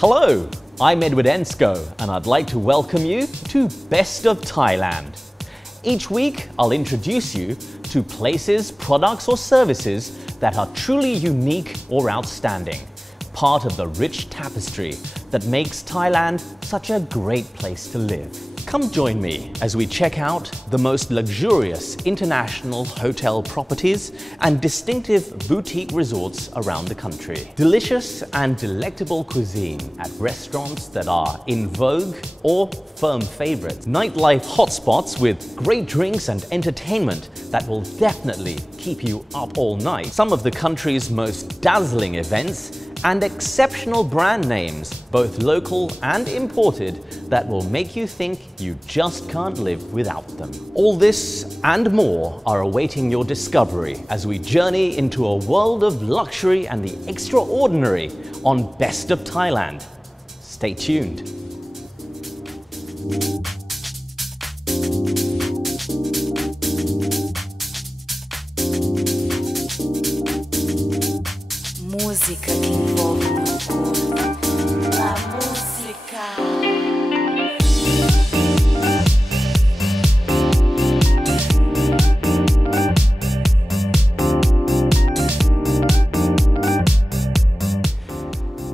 Hello, I'm Edward Ensko, and I'd like to welcome you to Best of Thailand. Each week, I'll introduce you to places, products or services that are truly unique or outstanding, part of the rich tapestry that makes Thailand such a great place to live. Come join me as we check out the most luxurious international hotel properties and distinctive boutique resorts around the country. Delicious and delectable cuisine at restaurants that are in vogue or firm favorites. Nightlife hotspots with great drinks and entertainment that will definitely keep you up all night. Some of the country's most dazzling events and exceptional brand names, both local and imported, that will make you think you just can't live without them. All this and more are awaiting your discovery as we journey into a world of luxury and the extraordinary on Best of Thailand. Stay tuned. Música que envolve meu corpo. A música.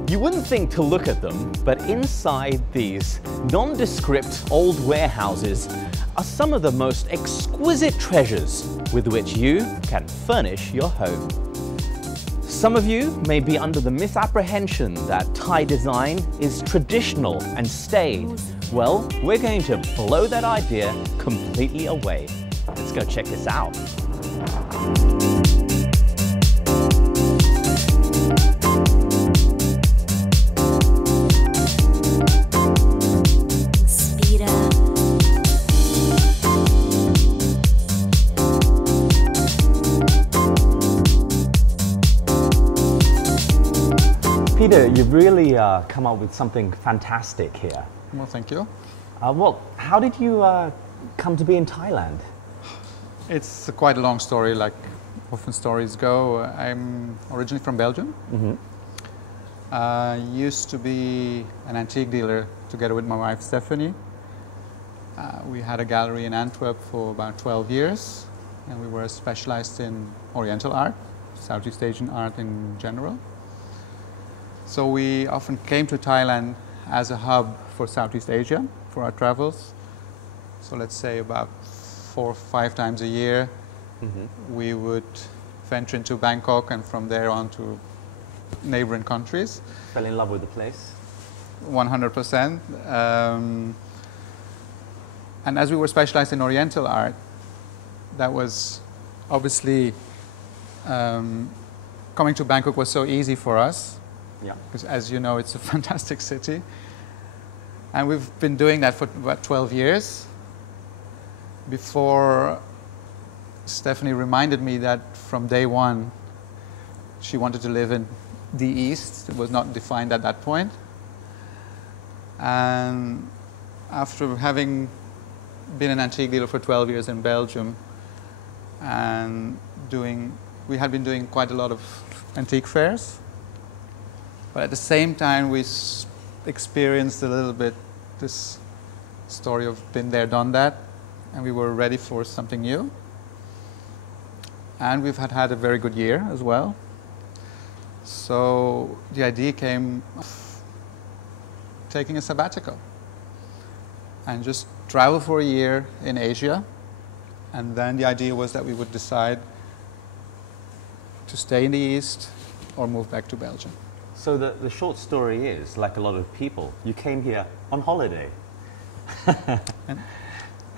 You wouldn't think to look at them, but inside these nondescript old warehouses are some of the most exquisite treasures with which you can furnish your home. Some of you may be under the misapprehension that Thai design is traditional and staid. Well, we're going to blow that idea completely away. Let's go check this out. Peter, you've really come up with something fantastic here. Well, thank you. Well, how did you come to be in Thailand? It's quite a long story, like often stories go. I'm originally from Belgium. Used to be an antique dealer together with my wife Stephanie. We had a gallery in Antwerp for about 12 years, and we were specialized in Oriental art, Southeast Asian art in general. So we often came to Thailand as a hub for Southeast Asia for our travels. So let's say about 4 or 5 times a year, we would venture into Bangkok and from there on to neighboring countries. Fell in love with the place? 100%. And as we were specialized in Oriental art, that was obviously, coming to Bangkok was so easy for us. Yeah. Because as you know, it's a fantastic city. And we've been doing that for about 12 years. Before Stephanie reminded me that from day one, she wanted to live in the East. It was not defined at that point. And after having been an antique dealer for 12 years in Belgium and we had been doing quite a lot of antique fairs. But at the same time, we experienced a little bit this story of been there, done that, and we were ready for something new. And we've had a very good year as well. So the idea came of taking a sabbatical and just travel for a year in Asia. And then the idea was that we would decide to stay in the East or move back to Belgium. So the short story is, like a lot of people, you came here on holiday.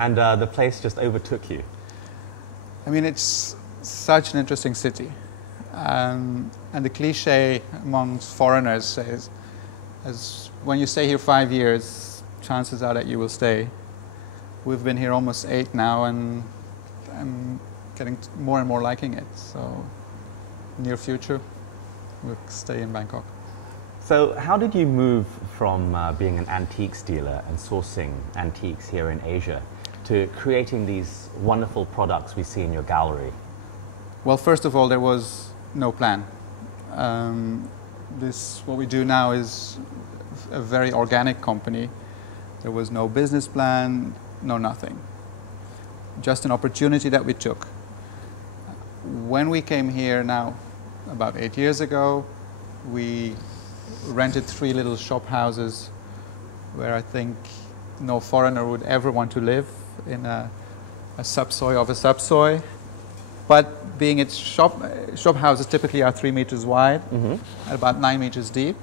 And the place just overtook you. I mean, it's such an interesting city. And the cliche amongst foreigners is, when you stay here 5 years, chances are that you will stay. We've been here almost 8 now, and I'm getting more and more liking it. So, near future, we'll stay in Bangkok. So how did you move from being an antiques dealer and sourcing antiques here in Asia to creating these wonderful products we see in your gallery? Well, first of all, there was no plan. What we do now is a very organic company. There was no business plan, no nothing. Just an opportunity that we took. When we came here now, about 8 years ago, we rented 3 little shop houses where I think no foreigner would ever want to live, in a subsoil of a subsoil. But being its shop houses typically are 3 meters wide, and about 9 meters deep.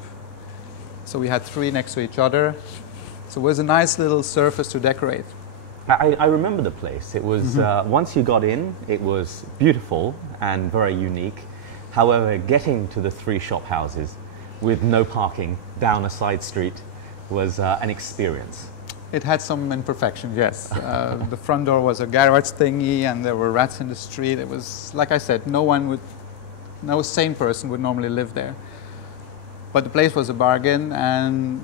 So we had 3 next to each other. So it was a nice little surface to decorate. I remember the place. It was, once you got in, it was beautiful and very unique. However, getting to the 3 shop houses with no parking down a side street was an experience. It had some imperfections, yes. The front door was a garage thingy, and there were rats in the street. It was, like I said, no sane person would normally live there. But the place was a bargain, and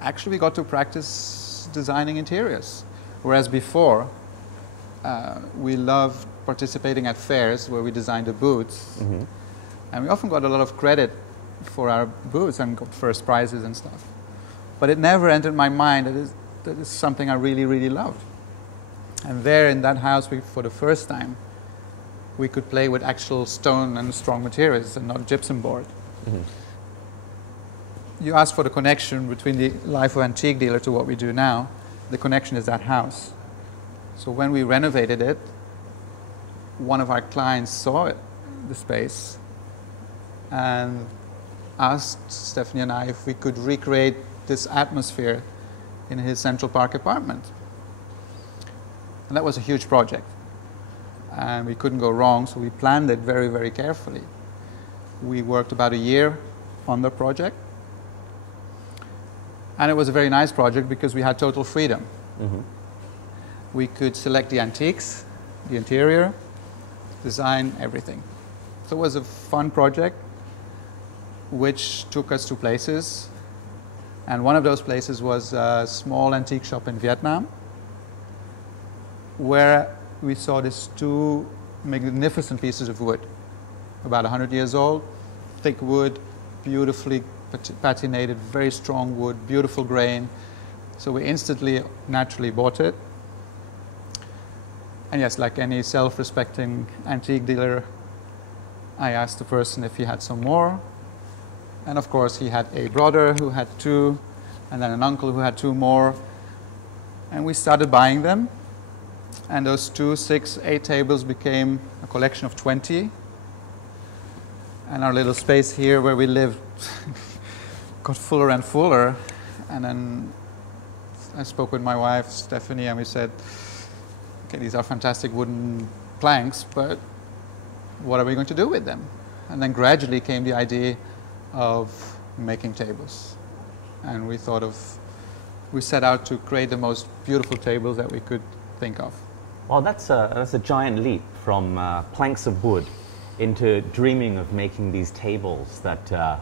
actually we got to practice designing interiors. Whereas before, we loved participating at fairs where we designed the booths. And we often got a lot of credit for our booths and got first prizes and stuff. But it never entered my mind that is something I really, really loved. And there in that house, for the first time, we could play with actual stone and strong materials and not gypsum board. You asked for the connection between the life of antique dealer to what we do now. The connection is that house. So when we renovated it, one of our clients saw the space and asked Stephanie and I if we could recreate this atmosphere in his Central Park apartment. And that was a huge project. And we couldn't go wrong, so we planned it very, very carefully. We worked about a year on the project. And it was a very nice project because we had total freedom. We could select the antiques, the interior, design everything. So it was a fun project which took us to places. And one of those places was a small antique shop in Vietnam where we saw these 2 magnificent pieces of wood, about 100 years old, thick wood, beautifully patinated, very strong wood, beautiful grain. So we instantly, naturally bought it. And yes, like any self-respecting antique dealer, I asked the person if he had some more. And of course, he had a brother who had 2, and then an uncle who had 2 more. And we started buying them. And those 2, 6, 8 tables became a collection of 20. And our little space here where we lived got fuller and fuller. And then I spoke with my wife, Stephanie, and we said, okay, these are fantastic wooden planks, but what are we going to do with them? And then gradually came the idea of making tables. And we set out to create the most beautiful tables that we could think of. Well, that's a giant leap from planks of wood into dreaming of making these tables that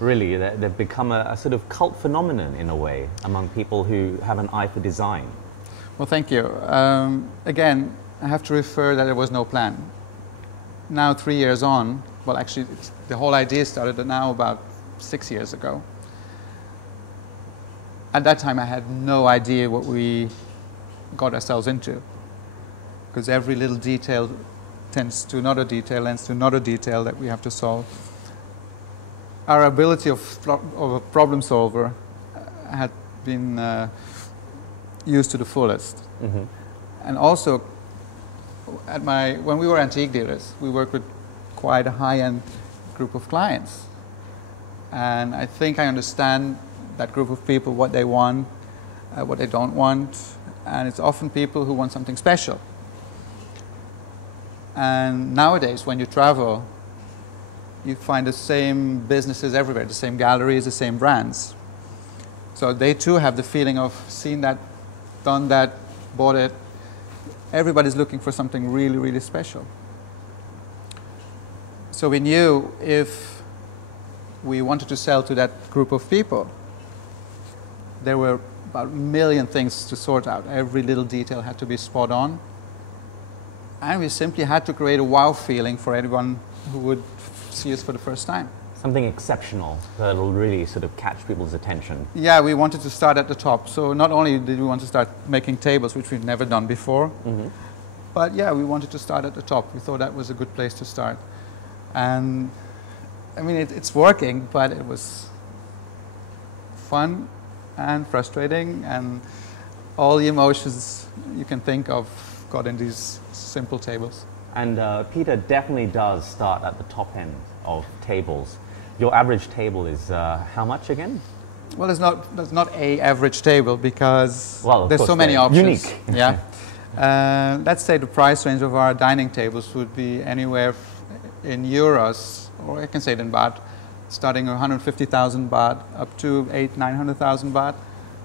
really, they've become a sort of cult phenomenon in a way among people who have an eye for design. Well, thank you. Again, I have to refer that there was no plan. Now, 3 years on, well, actually, the whole idea started now about 6 years ago. At that time, I had no idea what we got ourselves into, because every little detail tends to another detail, lends to another detail that we have to solve. Our ability of a problem solver had been used to the fullest. And also, when we were antique dealers, we worked with quite a high-end group of clients. And I think I understand that group of people, what they want, what they don't want. And it's often people who want something special. And nowadays, when you travel, you find the same businesses everywhere, the same galleries, the same brands. So they too have the feeling of seen that, done that, bought it. Everybody's looking for something really, really special. So we knew if we wanted to sell to that group of people, there were about a million things to sort out. Every little detail had to be spot on. And we simply had to create a wow feeling for anyone who would see us for the first time. Something exceptional that'll really sort of catch people's attention. Yeah, we wanted to start at the top. So not only did we want to start making tables, which we've never done before, but yeah, we wanted to start at the top. We thought that was a good place to start. And I mean, it's working, but it was fun and frustrating, and all the emotions you can think of got in these simple tables. And Peter definitely does start at the top end of tables. Your average table is how much again? Well, there's not a average table because Well, there's so many options. Unique. Yeah. Let's say the price range of our dining tables would be anywhere in euros, or I can say it in baht, starting at 150,000 baht up to 900,000 baht,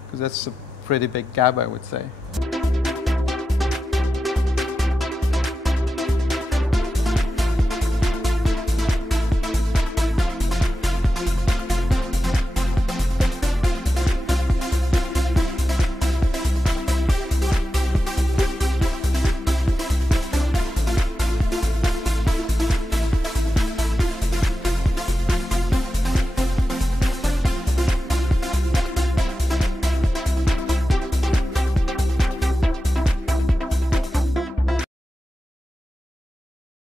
because that's a pretty big gap, I would say.